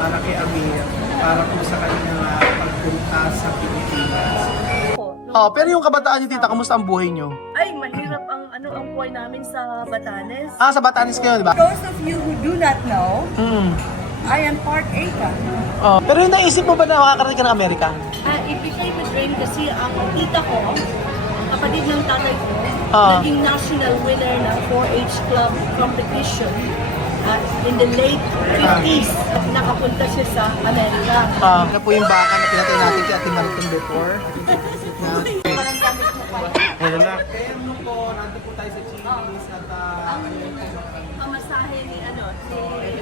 para kay Amir, para po sa kanyang pagpunta sa Pilipinas. Oh, pero yung kabataan niyo, tita, kamusta ang buhay niyo? Ay, mahirap ang buhay namin sa Batanes. Ah, sa Batanes kayo, di ba? Those of you who do not know, I am part ACA. Oh, pero yung naisip mo ba na makakarating ka ng Amerika? Ibigay ko dream kasi ang tita ko, kapatid ng tatay ko, naging national winner ng 4-H club competition in the late 50s. At nakapunta siya sa Amerika. Ano po yung baka na pinatay natin si Ate Maritin before? Parang gamit mo pa. Ayun na. Kaya ano po, nandun po tayo sa Chili's at Ang pamasahe ni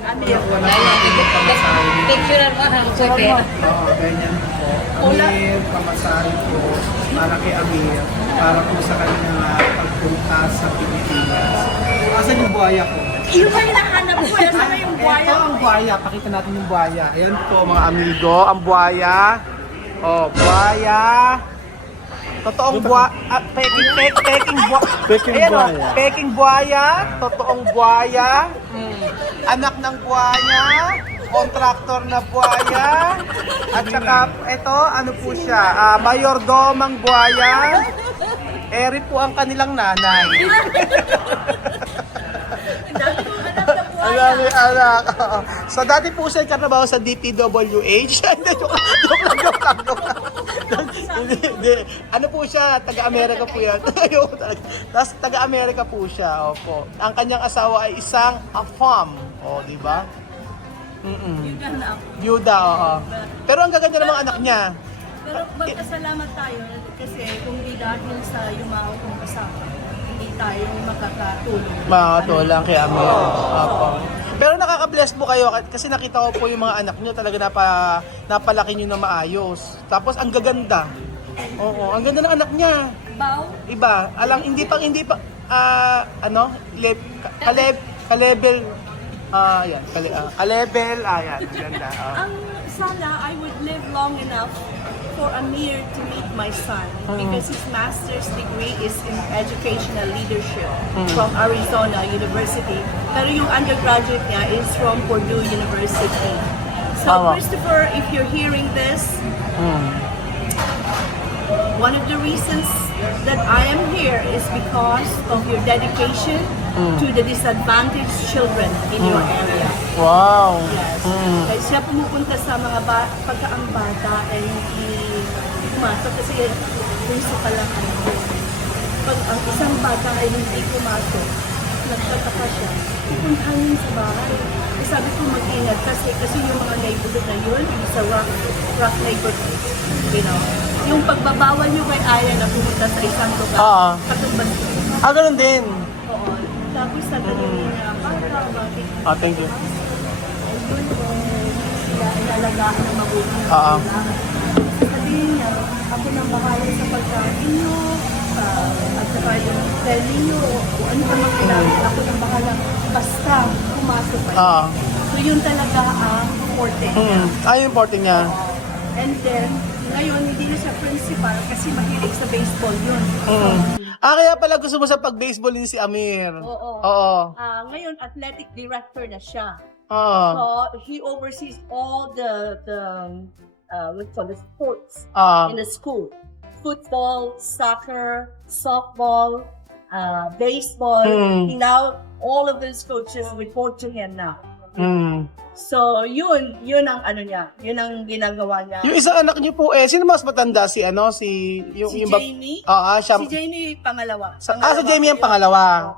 Amir. wala po natin yung pamasahe. Picture mo ng cheque. Oo, ganyan po. Amir, pamasahe po para kay Amir, para po sa kanyang pagpunta sa Pilipinas. Asan yung buhaya po? Yung ba hinahanap ko? Sana yung buhaya? Ito ang buhaya. Pakita natin yung buhaya. Ayan po Mga amigo, ang buhaya. Oh, buhaya. Totoong buhaya. Peking buhaya. Totoong buhaya. Anak ng buhaya. Kontraktor na buhaya. At saka, ito, ano po siya? Mayordomang buhaya. Eri po ang kanilang nanay. Ang dami kong anak na buhaya. Anak. So dati po siya trabaho sa DPWH. Joke lang. Hindi. Ano po siya? Taga-Amerika po yan. Tapos taga-Amerika po siya. Opo. Ang kanyang asawa ay isang farm. O, di ba? Yun na ako. Byuda, oo. Pero ang gaganda ng mga anak niya. Pero magpasalamat tayo kasi kung di dahil sa yumaw kong kasama, hindi tayo makakatulong. Makakatulang kay Amir. Opo. Pero nakaka-bless po kayo kasi nakita ko po yung mga anak niyo talaga napalaki niyo na maayos. Tapos ang gaganda. Oo, ang ganda ng anak niya. Bow? Iba, hindi pa ka-level yan, ka-level, yan, ganda. Ang sana I would live long enough for Amir to meet my son because his master's degree is in educational leadership from Arizona University. Pero yung undergraduate niya is from Purdue University. So Christopher, if you're hearing this, one of the reasons that I am here is because of your dedication to the disadvantaged children in your area. Wow. Yes. Kaya siya pumupunta sa mga pagka ang bata ay hindi pumasok kasi principal lang ano. Pag ang isang bata ay hindi pumasok, nagtataka siya, pupuntahan yun sa bahay. Eh, sabi ko mag-ingat kasi yung mga neighborhood na yun, sa rough neighborhood, you know. Yung pagbabawal nyo kay Aya na pumunta sa isang lugar, katubad ko. Ganun din. Oo. Tapos sabi niya, bata, bakit? Thank you. Ayun, sila inalagaan ng mabuti. Sabihin niya, ako nang bahala sa pagkain niyo, at saka yung hotel niyo, o ano ka mang kailangan, ako nang bahala. Basta, pumasok pa. So yun talaga ang forte niya. Yung important niya. And then, ngayon, hindi na siya principal kasi mahilig sa baseball yun. Kaya pala gusto mo sa pag-baseball din si Amir. Oo. Ngayon, athletic director na siya. So, he oversees all the sports in the school. Football, soccer, softball, baseball. Now, all of those coaches report to him now. So, yun ang ano niya. Yun ang ginagawa niya. Yung isang anak niyo po, sino mas matanda? Si Jamie? Siya. Si Jamie, pangalawa. Si Jamie ang pangalawa.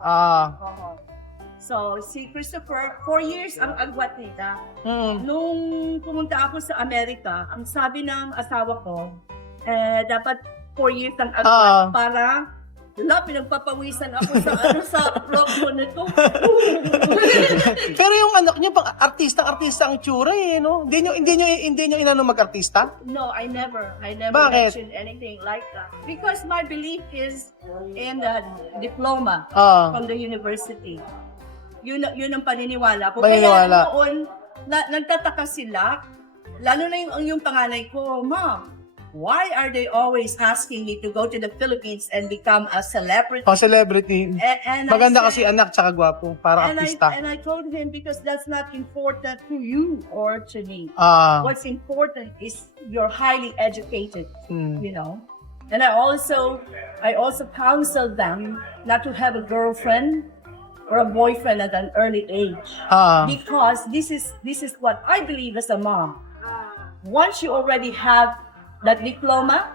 So, si Christopher, 4 years ang agwat nila. Nung pumunta ako sa Amerika, ang sabi ng asawa ko, dapat 4 years ang agwat para pinagpapawisan ako sa program nito. Pero yung anak niyo, artista ang tsura no? Hindi niyo inano mag-artista? No, I never Bakit? mentioned anything like that. Because my belief is in the diploma from the university. Yun ang paniniwala ko. Kaya noon, nagtataka sila, lalo na yung panganay ko, Mom, why are they always asking me to go to the Philippines and become a celebrity? Oh, celebrity. And I Maganda kasi said- anak, tsaka gwapo. Parang artista. And I told him, because that's not important to you or to me. Ah. What's important is you're highly educated, Hmm. you know. And I also counsel them not to have a girlfriend or a boyfriend at an early age, Ah. because this is what I believe as a mom. Once you already have that diploma,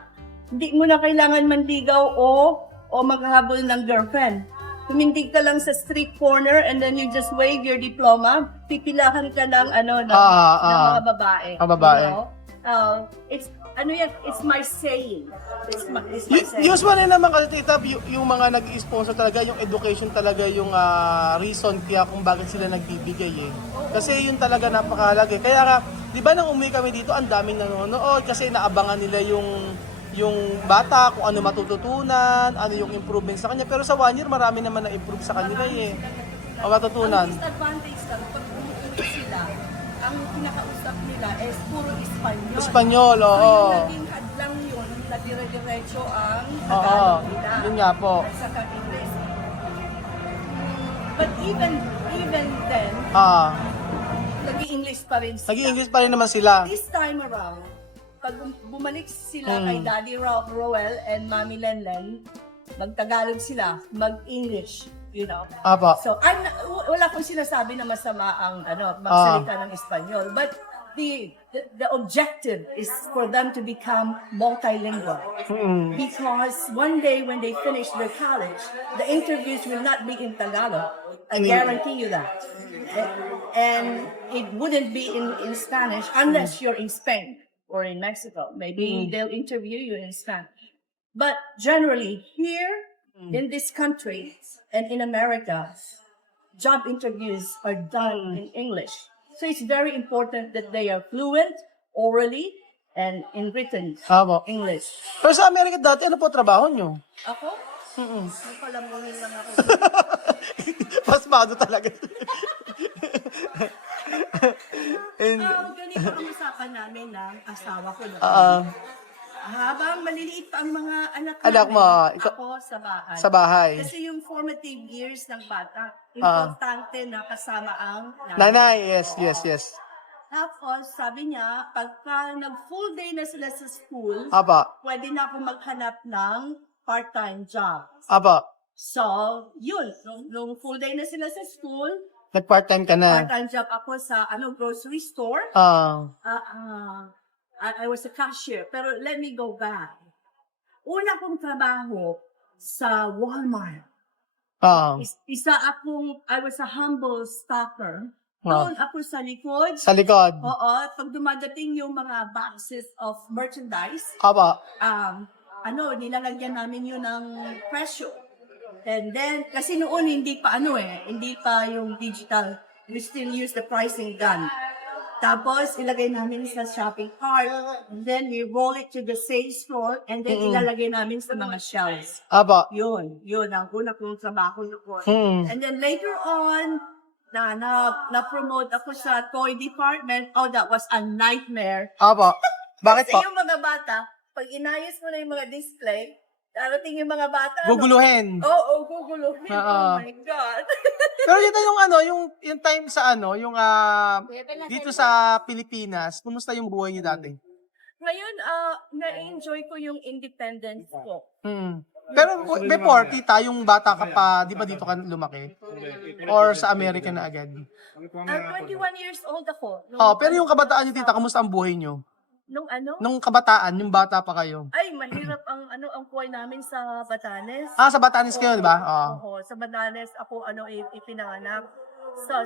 hindi mo na kailangan manligaw o maghahabol ng girlfriend. Tumindig ka lang sa street corner and then you just wave your diploma, pipilahan ka ng ng mga babae. Ang babae. You know? It's my saying. It's my saying. Usually naman kasi tita, yung mga nag-sponsor talaga, yung education talaga yung reason kaya kung bakit sila nagbibigay eh. Kasi yun talaga napakahalaga. Kaya nga, di ba nang umuwi kami dito, ang daming nanonood kasi naabangan nila yung bata, kung ano matututunan, ano yung improvement sa kanya. Pero sa 1 year, marami naman na-improve sa kanila eh. O matutunan. Ang disadvantage lang, pag umuwi sila, ang kinakausap nila is puro Espanyol. Espanyol, oo. So yung naging hadlang yun, nadire-diretso ang Oo, Tagalog nila. yun nga po. At saka English. But even then, nag-i-English pa rin sila. Nag-i-English pa rin naman sila. This time around, pag bumalik sila Hmm. kay Daddy Roel and Mami Lenlen, mag-Tagalog sila, mag-English, you know. Apa. So, wala akong sinasabi na masama ang magsalita ng Espanyol. But the objective is for them to become multilingual. Because one day when they finish their college, the interviews will not be in Tagalog. I guarantee you that. And it wouldn't be in Spanish unless you're in Spain or in Mexico. Maybe they'll interview you in Spanish. But generally, here in this country and in America, job interviews are done in English. So it's very important that they are fluent orally and in written Apa. English. Pero sa Amerika dati, ano po trabaho nyo? Ako? May palamunin lang ako. Pasmado talaga. And, Ganito ang usapan namin ng asawa ko. Habang maliliit pa ang mga anak Anak namin, mo, ikaw- ako sa bahay. sa bahay. Kasi yung formative years ng bata, importante na kasama ang nanay. Nanay, yes. Tapos, sabi niya, pagka nag-full day na sila sa school, Apa. pwede na ako maghanap ng part-time job. Apa. So, yun. Nung full day na sila sa school, Nag-part-time ka na. part-time job ako sa grocery store. I was a cashier. Pero let me go back. Una kong trabaho sa Walmart. I was a humble stalker. Doon ako sa likod. Sa likod. Oo, pag dumadating yung mga boxes of merchandise, Apa. nilalagyan namin yun ng presyo. And then, kasi noon hindi pa yung digital. We still use the pricing gun. Tapos, ilagay namin sa shopping cart. And then, we roll it to the sales floor. And then, ilalagay namin sa mga shelves. Apa. Yun ang una kong trabaho noon. And then, later on, na-promote ako sa toy department. Oh, that was a nightmare. Apa. Bakit Kasi po? yung mga bata, pag inayos mo na yung mga display, darating yung mga bata. Guguluhin. Oo, guguluhin. Oh my God. Pero dito yung time sa dito sa Pilipinas, kumusta yung buhay niyo dati? Ngayon, na-enjoy ko yung independence ko. Pero before, tita, yung bata ka pa, di ba dito ka lumaki? Or sa Amerika na agad? 21 years old ako. Pero yung kabataan niyo, tita, kumusta ang buhay niyo? Nung kabataan, yung bata pa kayo. Ay, mahirap ang buhay namin sa Batanes. Sa Batanes kayo, di ba? Oo, sa Batanes ako ipinanganak. So,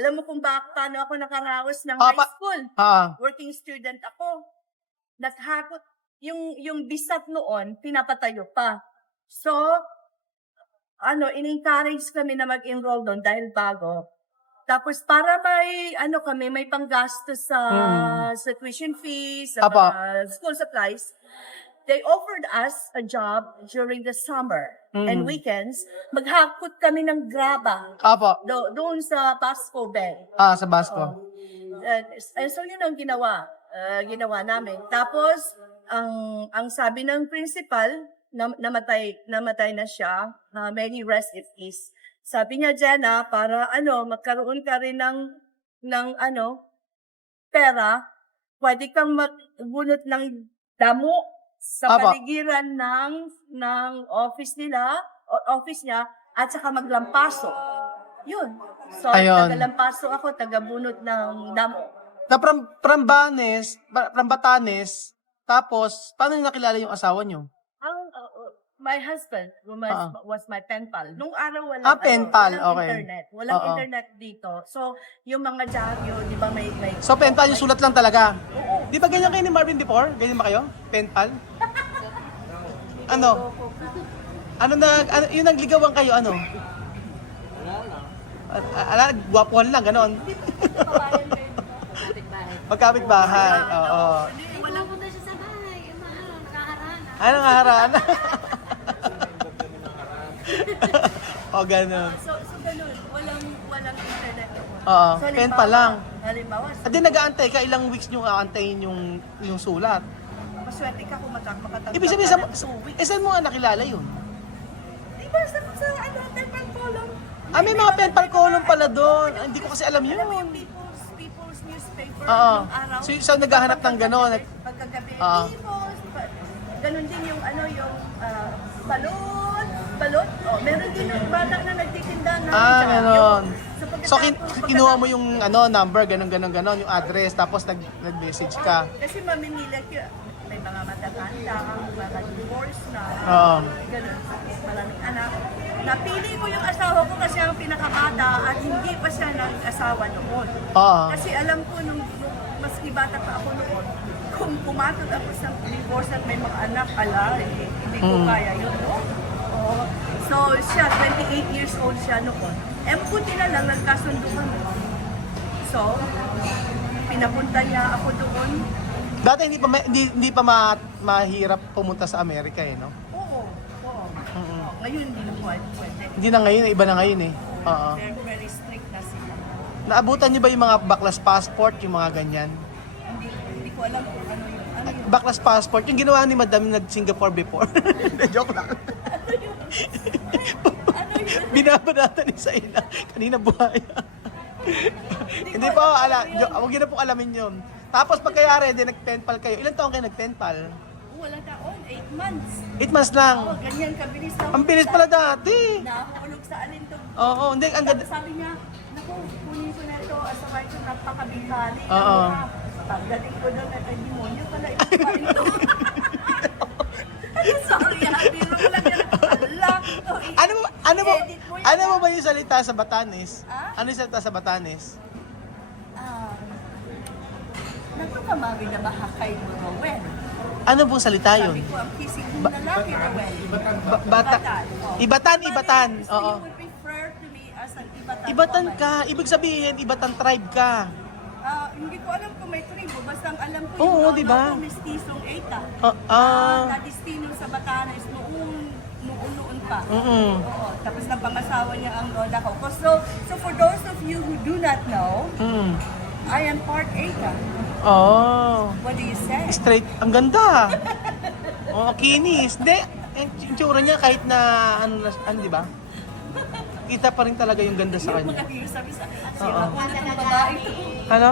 alam mo kung paano ako nakaraos ng high school. Working student ako. Naghakot yung bisat noon, pinapatayo pa. So, in-encourage kami na mag-enroll doon dahil bago. Tapos para may panggastos sa tuition fees, sa mga school supplies, they offered us a job during the summer and weekends. Maghakot kami ng graba. Doon sa Basco Bay. Sa Basco. And so yun ang ginawa namin. Tapos, ang sabi ng principal, namatay na siya, may he rest in peace. Sabi niya, Jenna, para magkaroon ka rin ng pera, pwede kang magbunot ng damo sa Apa. paligiran ng office niya, at saka maglampaso. Yun. So, Ayun. taga-lampaso ako, taga-bunot ng damo. Na from Batanes, tapos, paano niyo nakilala yung asawa niyo? My husband was my pen pal. Nung araw pen pal, walang okay. internet. Walang Oo. internet dito. So, yung mga dyaryo, di ba may... So, pen pal yung sulat lang talaga. Oo. Di ba ganyan kayo ni Marvin before? Ganyan ba kayo? Pen pal? Ano? Yung nagligawan kayo, ano? Gwapuhan lang, ganon. Magkapit bahay. Oo. Walang punta siya sa bahay. Nakaharana. Ano nga harana? O, ganon. So ganun. Walang internet ako. Oo, So, pen pa lang. Halimbawa, At din nag-aantay ka, ilang weeks nyo aantayin yung sulat. maswerte ka kung makatanggap Ibig sabihin, ka ng 2 weeks. saan mo nga nakilala yun? Di ba sa pen pal column? May mga pen pal column pala doon. Hindi ko kasi alam yun. Alam mo yung People's newspaper Oo. nung araw? So, saan naghahanap ng ganon? Pagkagabi, Oo. People's, ganon din yung balot. Oh, meron din yung batang na nagtitinda ng Ganon. So, pagkatapos- kinuha mo yung number, ganon, yung address, tapos nag-message ka. Kasi mamimili ka, may mga matatanda, mga divorce na, Oo. ganon, maraming anak. Napili ko yung asawa ko kasi ang pinakabata at hindi pa siya nag-asawa noon. Oo. Kasi alam ko nung maski bata pa ako noon, kung pumatod ako sa divorce at may mga anak, hindi ko kaya yun, no? Oo. So, siya, 28 years old siya noon. Buti na lang, nagkasundo kami. So, pinapunta niya ako doon. Dati hindi pa mahirap pumunta sa Amerika eh, no? Oo. Ngayon, hindi na pwede. Hindi na ngayon, iba na ngayon eh. Oo. They're very strict na sila. Naabutan niyo ba yung mga backless passport, yung mga ganyan? Hindi ko alam kung ano yun. Ano yun? Backless passport, yung ginawa ni Madam nag-Singapore before. Joke lang. Binabanatan ni Saina. Kanina buhaya. Hindi po, huwag yun na po alamin yun. Tapos pagkayari, nag-penpal kayo. Ilan taon kayo nag-penpal? Walang taon, 8 months. 8 months lang. Ganyan kabilis na. Ang bilis pala dati. Nahulog sa alintog. Oo, hindi. Ang ganda. Sabi niya, naku, kunin ko na ito. Asaway ko napakabigani. Oo. Pagdating ko doon, ay demonyo pala ito pa ito. Sorry, biro ko lang yan. Ala, Ano mo ba yung salita sa Batanes? Ah? Ano yung salita sa Batanes? Nagkakamami na mahakay mo, Rowel. Ano pong salita yun? Sabi ko, ang kisig mo lalaki, Rowel. Ibatan. So Oo. you would refer to me as an Ibatan Ibatan woman. ka. Ibig sabihin, Ibatan tribe ka. Hindi ko alam kung may tribo. Basta ang alam ko Oo, yung di ba? ko, mestizong Eta. Na-destino sa Batanes noon pa. Mm-mm. Oo. Tapos napangasawa niya ang lola ko. So for those of you who do not know, Mm. I am part Eta. Oh. What do you say? Straight. Ang ganda. Oh, kinis. Hindi. Yung tsura niya kahit na di ba? Kita pa rin talaga yung ganda sa Yung kanya. mga views sabi sa Oo. ako na itong babae ito. Ano?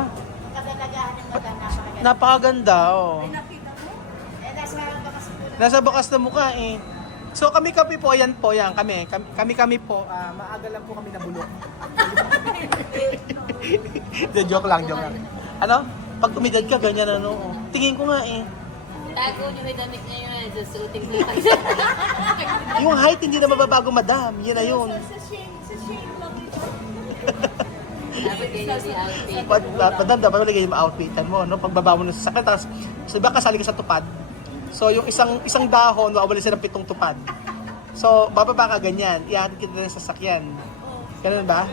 Kagalagahan ng maganda. Napakaganda. Napakaganda, oh. Ay, nakita mo? Nasa bakas po na. Nasa bukas na mukha eh. So kami po, yan po, yan kami. Kami po, maaga lang po kami nabulok. De, joke lang. Ano? Pag tumidad ka, ganyan ano. Oh. Tingin ko nga eh. Tago niyo may damit ngayon. Susuotin ko yung Yung height hindi na mababago, madam. Yan na yun. Sa shame lang ito. Dapat ganyan yung outfit. Madam, dapat maligay yung outfitan mo. No? Pagbaba mo ng sasakyan, tapos sabi kasali ka sa tupad. So yung isang dahon, mawawala siya ng 7 tupad. So bababa ka ganyan, ihatid kita ng sasakyan. Ganun ba?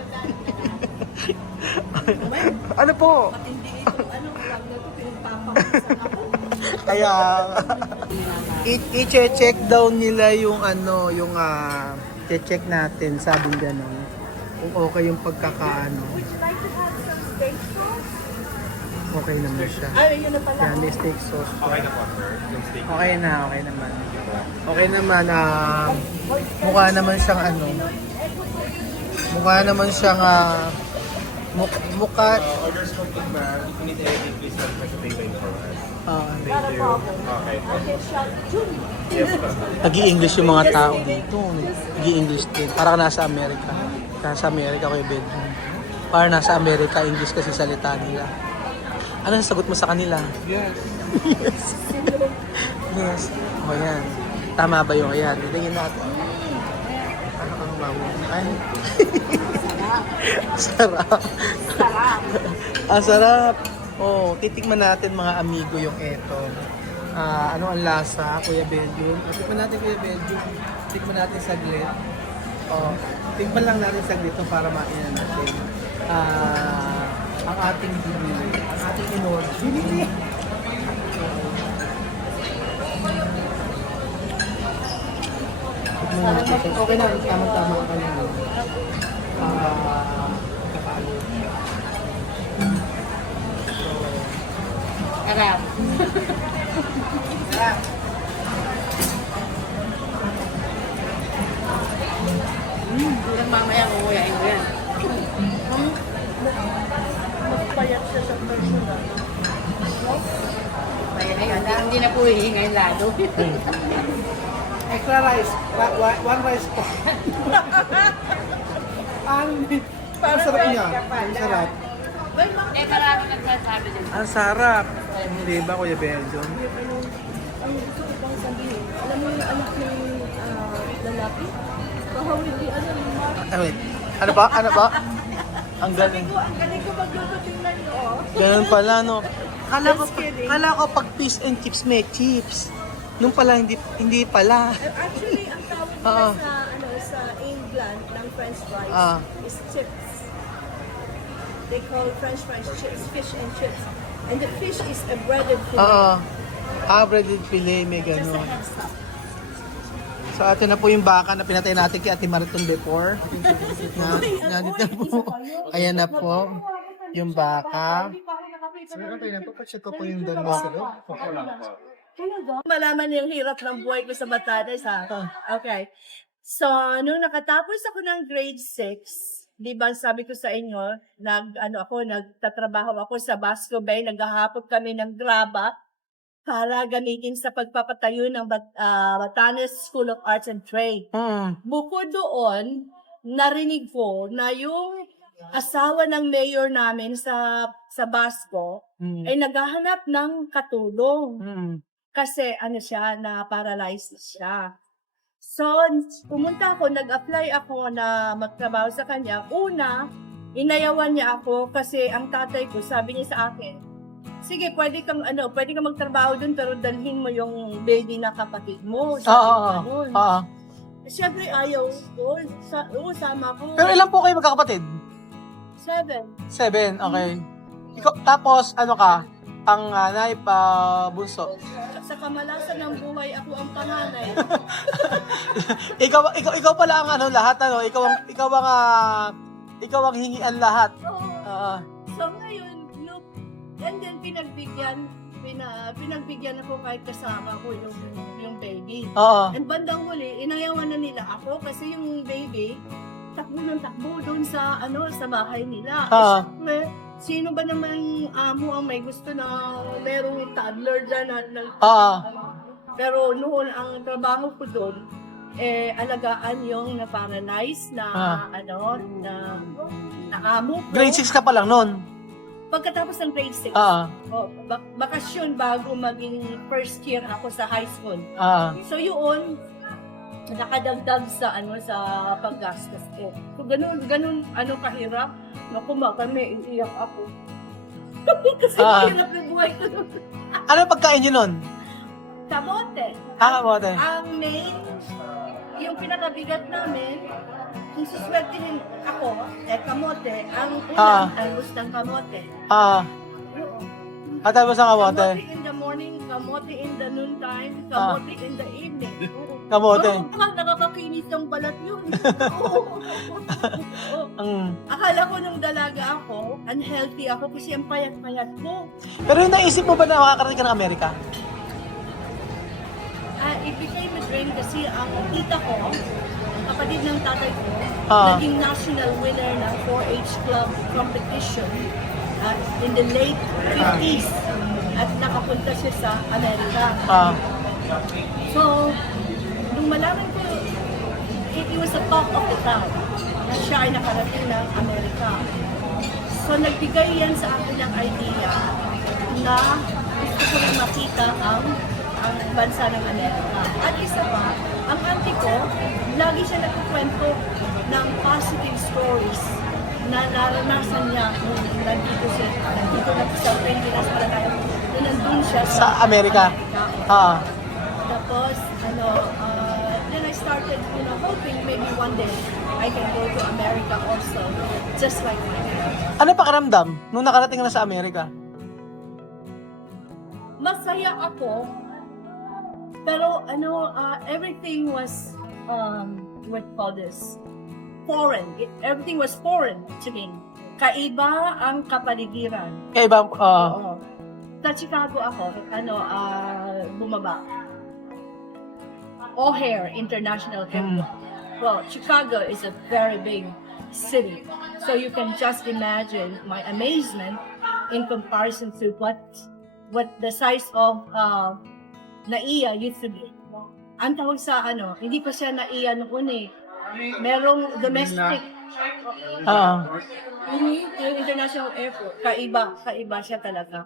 Ano po? Hindi ito, vlog na ito, pinagpapakisan ako. Kaya i-check daw nila yung check natin, sabi gano'n. Kung okay yung pagkakaano. Would you like to have some steak sauce? Okay naman siya. Ay, yun na pala. Yan, may steak sauce. Okay na po, sir. Yung steak. Okay naman. Okay naman, mukha naman siyang ano. Mukha naman siyang, mukha, Orders for food, ma'am. If you need anything, please don't hesitate to inform us. Not a problem. Okay. Okay, shot. June. Yes, ma'am. nag-i-English yung mga tao dito. Nag-i-English din. Parang nasa Amerika. Nasa Amerika ko yung bedroom. Parang nasa Amerika, English kasi salita nila. Ano sagot mo sa kanila? Yes. Yes. O yan. Tama ba yung yan? Tingin natin. Ano ang mahuli? Ay. Sarap. Ang sarap. Oh, titikman natin mga amigo yung eto. Ano ang lasa, Kuya Belgium? Tikman natin, Kuya Belgium. Tikman natin saglit. Oh, tikman lang natin saglit to para mainan natin. Ang ating binili. Ang ating in-order. Binili! Tikman natin. Okay na, tama-tama ka na. Kapalo. Harap. Hanggang mamaya kukuyain ko yan. Magpayat siya sa personal. Hindi na po hihingayin lalo. Extra rice. One rice po. Ang sarap niya. Ang sarap. Eh, marami nagsasabi din. Ang sarap. Hindi ba, Kuya Belgium? Ang gusto ko pang sabihin, alam mo yung anak ng lalaki? Kahawin di ano yung Mark. Wait. Ano ba? Ano ba? Ang Sabi galing. ko, ang galing ko magluto, tingnan nyo, oh. Ganun pala, no? Just kidding. Kala ko pag fish and chips may chips. Nung pala, hindi pala. Actually, ang tawag nila Oo. sa England ng French fries Ah. is chips. They call French fries chips, fish and chips. And the fish is a breaded fish. Oo. Breaded filet, may Just a ganun. heads up. So, ito na po yung baka na pinatay natin kay Ate Mariton before. Nandito na po. Ayan na po. Yung baka. Malaman yung hirap ng buhay ko sa Batanes, ha? Okay. So, nung nakatapos ako ng grade 6, di ba sabi ko sa inyo, nagtatrabaho ako sa Basco Bay, naghahapot kami ng graba para gamitin sa pagpapatayo ng Batanes School of Arts and Trade. Bukod doon, narinig ko na yung asawa ng mayor namin sa Basco ay naghahanap ng katulong. Kasi siya, na-paralyzed siya. So, pumunta ako, nag-apply ako na magtrabaho sa kanya. Una, inayawan niya ako kasi ang tatay ko, sabi niya sa akin, sige, pwede kang magtrabaho dun pero dalhin mo yung baby na kapatid mo. Oo. Siyempre ayaw ko. Sama ko. Pero ilan po kayo magkakapatid? 7. 7, okay. Tapos, ano ka? Ang nanay pa bunso. Sa kamalasan ng buhay, ako ang panganay. ikaw pala ang lahat, ikaw ang hingian lahat. So ngayon, look, and then pinagbigyan ako kahit kasama ko yung baby. Oo. And bandang huli, inayawan na nila ako kasi yung baby, takbo ng takbo doon sa bahay nila. Syempre, sino ba naman amo ang may gusto na merong toddler dyan pero noon ang trabaho ko doon alagaan yung na-paralyzed na amo ko. Grade 6 ka pa lang noon. Pagkatapos ng grade 6. Bakasyon bago maging first year ako sa high school. So yun, nakadagdag sa paggastos ko. So ganun kahirap. Naku, kami iiyak ako. Kasi mahirap yung buhay ko. Ano pagkain niyo noon? Kamote. Kamote. Ang main, yung pinakabigat namin, kung suswertihin ako, kamote. Ang unang talbos ng kamote. Talbos ng kamote. Kamote in the morning, kamote in the noontime, kamote in the evening. Kamote. Nakakakita makinis yung balat yun. Oo. Akala ko nung dalaga ako, unhealthy ako kasi ang payat-payat ko. Pero yung naisip mo ba na makakarating ka ng Amerika? It became a dream kasi ang tita ko, kapatid ng tatay ko, naging national winner ng 4-H club competition in the late 50s. At nakapunta siya sa Amerika. So, nung malaman ko, it was a talk of the town na siya ay nakarating ng Amerika. So, nagbigay yan sa akin ng idea na gusto ko rin makita ang bansa ng Amerika. At isa pa, ang auntie ko, lagi siya nagkukwento ng positive stories na naranasan niya nung nandito na sa Pilipinas para tayo. Nung nandun siya Sa Amerika? Tapos, then I started, hoping maybe one day I can go to America also, just like my dad. Ano pakiramdam nung nakarating na sa Amerika? Masaya ako, pero everything was, what call this, foreign. Everything was foreign to me. Kaiba ang kapaligiran. Kaya ba, Oo. Sa Chicago ako, bumaba. O'Hare International Airport. Well, Chicago is a very big city. So you can just imagine my amazement in comparison to what the size of NAIA used to be. Ang tawag sa hindi pa siya NAIA noon eh. Merong domestic. Yung international airport. Kaiba siya talaga.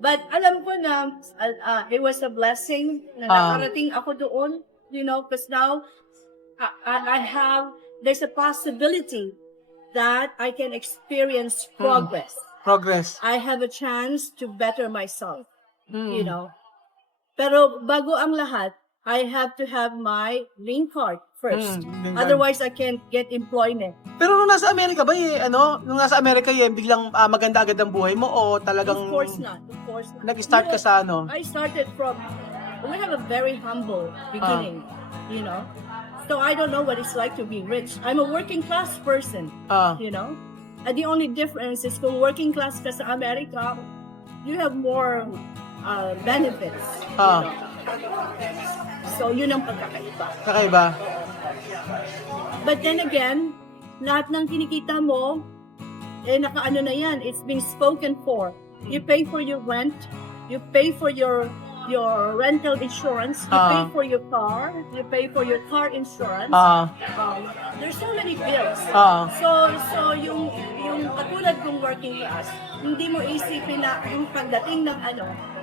But alam ko na it was a blessing na nakarating ako doon, because now there's a possibility that I can experience progress. I have a chance to better myself, Pero bago ang lahat, I have to have my green card first. Otherwise, I can't get employment. Pero nung nasa Amerika ba nung nasa Amerika biglang maganda agad ang buhay mo o talagang Of course not. nag-start ka sa I started we have a very humble beginning, So I don't know what it's like to be rich. I'm a working class person, And the only difference is kung working class ka sa Amerika, you have more benefits. So yun ang pagkakaiba. Kakaiba? But then again, lahat ng kinikita mo, nakaano na yan, it's been spoken for. You pay for your rent, you pay for your rental insurance, you pay for your car, you pay for your car insurance. There's so many bills. So yung katulad kong working class, hindi mo isipin na yung pagdating ng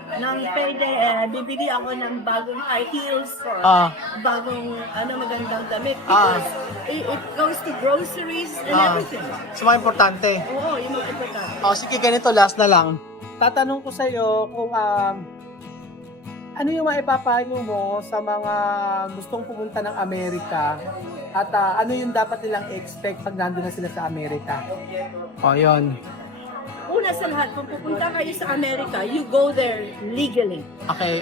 ng payday, bibili ako ng bagong high heels or bagong magandang damit because it goes to groceries and everything. So mga importante. Oo, yung mga importante. Sige, ganito, last na lang. Tatanong ko sa'yo kung ano yung maipapayo mo sa mga gustong pumunta ng Amerika at ano yung dapat nilang expect pag nandun na sila sa Amerika? Yun. Una sa lahat, kung pupunta kayo sa Amerika, you go there legally. Okay.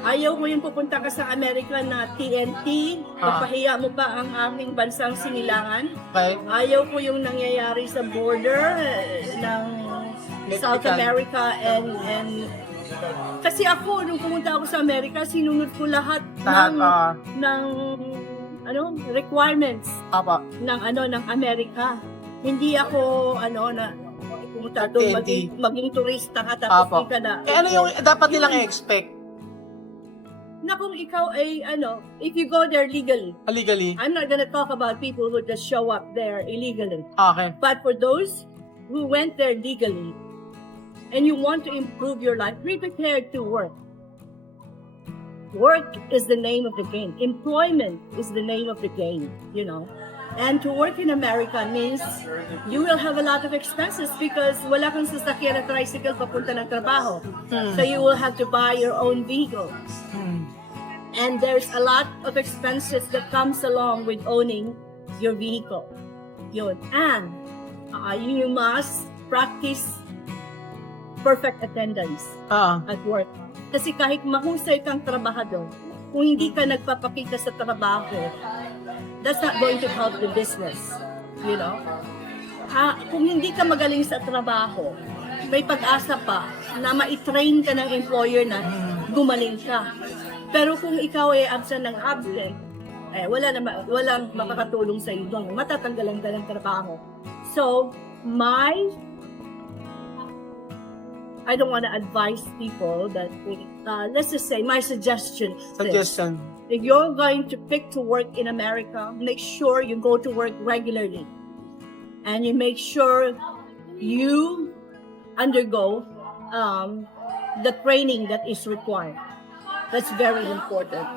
Ayaw mo yung pupunta ka sa Amerika na TNT, papahiya mo pa ang aming bansang sinilangan. Okay. Ayaw ko yung nangyayari sa border ng South America and kasi ako, nung pumunta ako sa Amerika, sinunod ko lahat ng requirements ng Amerika. Hindi ako pumunta doon maging turista ka tapos ka na. Ano yung dapat nilang expect? Na kung ikaw ay if you go there legally. Legally? I'm not gonna talk about people who just show up there illegally. Okay. But for those who went there legally and you want to improve your life, be prepared to work. Work is the name of the game. Employment is the name of the game, And to work in America means you will have a lot of expenses because wala kang sasakyan na tricycle papunta ng trabaho. So you will have to buy your own vehicle. And there's a lot of expenses that comes along with owning your vehicle. Yun. And you must practice perfect attendance at work. Kasi kahit mahusay kang trabahador, kung hindi ka nagpapakita sa trabaho, that's not going to help the business. You know? Kung hindi ka magaling sa trabaho, may pag-asa pa na ma-train ka ng employer na gumaling ka. Pero kung ikaw ay absent ng absent, walang makakatulong sa iyo doon. Matatanggalan ka ng trabaho. So, I don't want to advise people that, let's just say, my suggestion is this. If you're going to pick to work in America, make sure you go to work regularly. And you make sure you undergo the training that is required. That's very important.